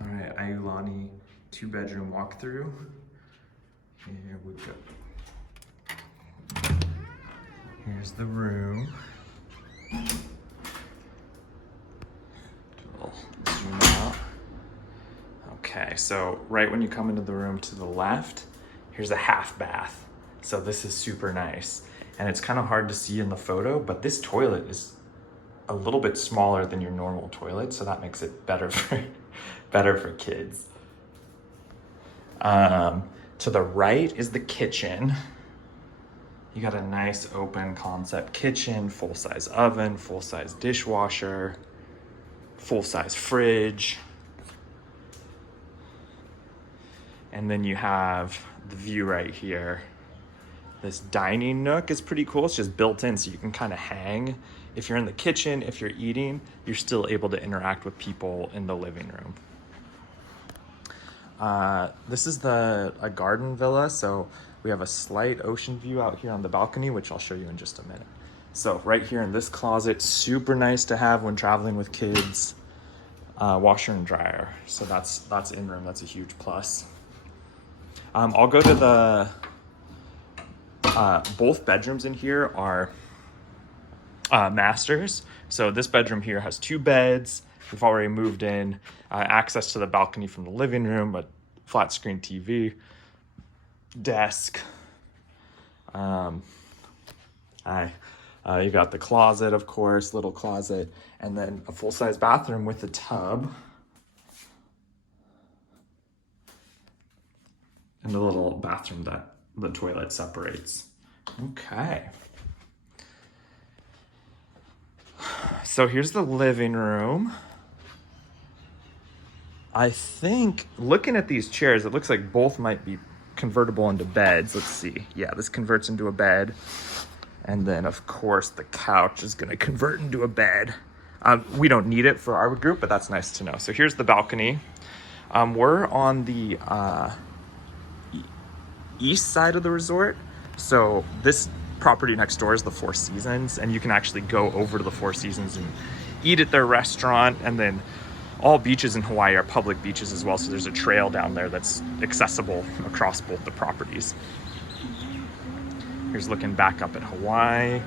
All right, Aulani 2-bedroom walkthrough. Here we go. Here's the room. Zoom out. Okay, so right when you come into the room to the left, here's a half bath. So this is super nice. And it's kind of hard to see in the photo, but this toilet is a little bit smaller than your normal toilet, so that makes it better for kids. To the right is the kitchen. You got a nice open concept kitchen, full-size oven, full-size dishwasher, full-size fridge. And then you have the view right here. This dining nook is pretty cool. It's just built in, so you can kind of hang. If you're in the kitchen, if you're eating, you're still able to interact with people in the living room. This is a garden villa, so we have a slight ocean view out here on the balcony, which I'll show you in just a minute. So right here in this closet, super nice to have when traveling with kids. Washer and dryer, so that's in room. That's a huge plus. I'll go to the both bedrooms in here are masters. So this bedroom here has 2 beds. We've already moved in, access to the balcony from the living room, but flat screen TV, desk. You got the closet, of course, little closet, and then a full-size bathroom with a tub. And the little bathroom that the toilet separates. Okay. So here's the living room. I think, looking at these chairs, it looks like both might be convertible into beds. Let's see. Yeah, this converts into a bed. And then, of course, the couch is going to convert into a bed. We don't need it for our group, but that's nice to know. So here's the balcony. We're on the east side of the resort. So this property next door is the Four Seasons, and you can actually go over to the Four Seasons and eat at their restaurant. And then all beaches in Hawaii are public beaches as well, so there's a trail down there that's accessible across both the properties. Here's looking back up at Hawaii.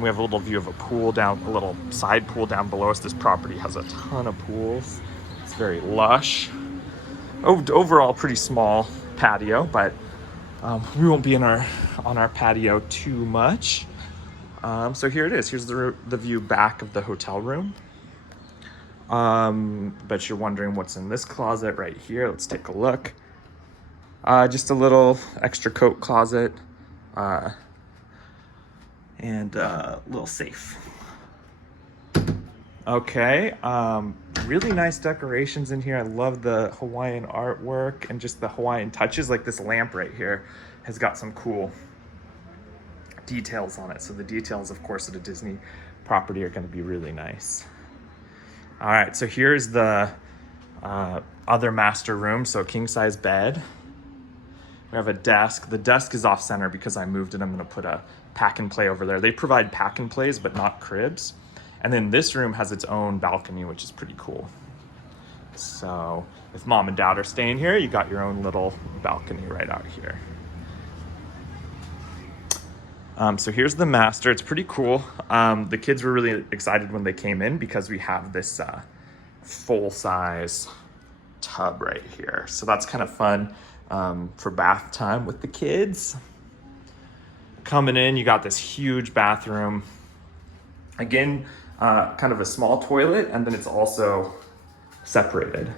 We have a little view of a pool down, a little side pool down below us. This property has a ton of pools. It's very lush. Overall, pretty small patio, but we won't be on our patio too much. So here it is. Here's the view back of the hotel room. Bet you're wondering what's in this closet right here. Let's take a look. Just a little extra coat closet, and a little safe. Okay, really nice decorations in here. I love the Hawaiian artwork and just the Hawaiian touches. Like this lamp right here has got some cool details on it. So the details, of course, at a Disney property are going to be really nice. All right, so here's the other master room. So king size bed. We have a desk. The desk is off center because I moved it. I'm going to put a pack and play over there. They provide pack and plays, but not cribs. And then this room has its own balcony, which is pretty cool. So if mom and dad are staying here, you got your own little balcony right out here. So here's the master. It's pretty cool. The kids were really excited when they came in because we have this full-size tub right here. So that's kind of fun for bath time with the kids. Coming in, you got this huge bathroom. Again, kind of a small toilet, and then it's also separated.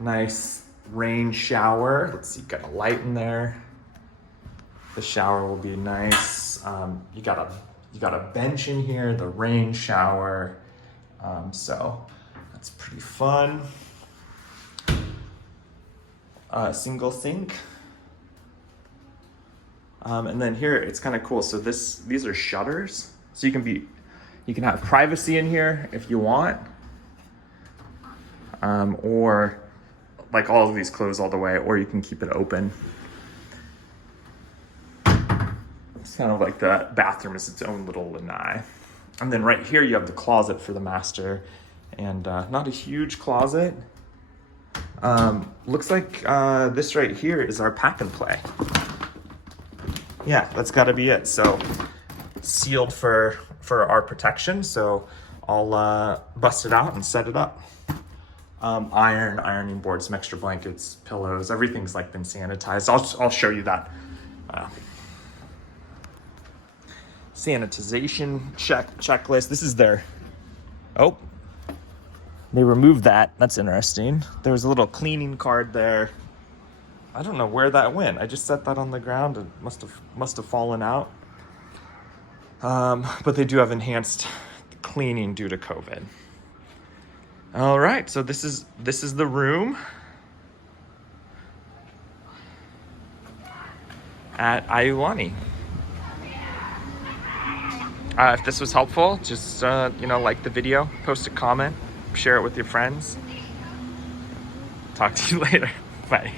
Nice rain shower. Let's see, got a light in there. The shower will be nice. You got a bench in here, the rain shower. So that's pretty fun. Single sink. And then here, it's kind of cool. So these are shutters. So you can have privacy in here if you want. Or like all of these close all the way, or you can keep it open. It's kind of like the bathroom is its own little lanai. And then right here you have the closet for the master, and not a huge closet. Looks like this right here is our pack and play. Yeah, that's gotta be it. So sealed for our protection. So I'll bust it out and set it up. Ironing board, some extra blankets, pillows, everything's like been sanitized. I'll show you that. Sanitization checklist. This is their, oh, they removed that. That's interesting. There was a little cleaning card there. I don't know where that went. I just set that on the ground. It must have fallen out. But they do have enhanced cleaning due to COVID. All right, so this is the room at Aulani. If this was helpful, just like the video, post a comment, share it with your friends. Talk to you later. Bye.